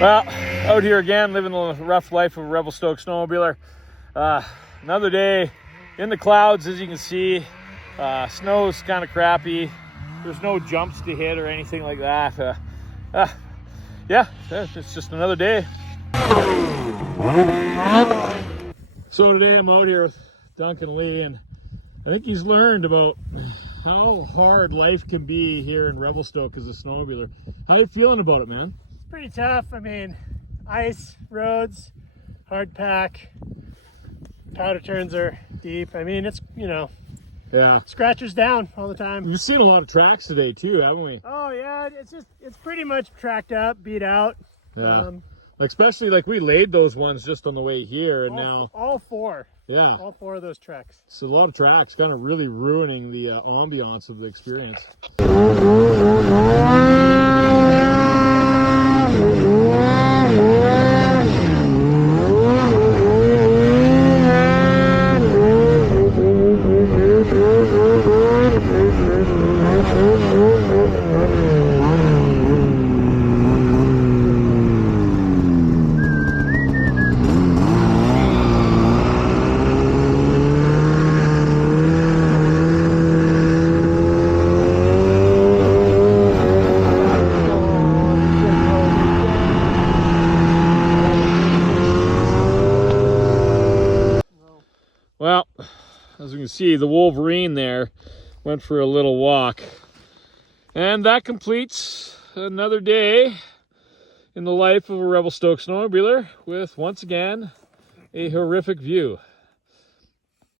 Well, out here again, living the rough life of a Revelstoke snowmobiler. Another day in the clouds, as you can see. Snow's kind of crappy. There's no jumps to hit or anything like that. Yeah, it's just another day. So today I'm out here with Duncan Lee, and I think he's learned about how hard life can be here in Revelstoke as a snowmobiler. How you feeling about it, man? Pretty tough. I mean, ice, roads, hard pack, powder turns are deep. I mean, it's, Yeah. Scratchers down all the time. We've seen a lot of tracks today too, haven't we? Oh yeah, it's pretty much tracked up, beat out. Yeah. Especially like we laid those ones just on the way here, and now all four. Yeah. All four of those tracks. It's a lot of tracks, kind of really ruining the ambiance of the experience. Well, as you can see, the Wolverine there went for a little walk. And that completes another day in the life of a Revelstoke snowmobiler with, once again, a horrific view.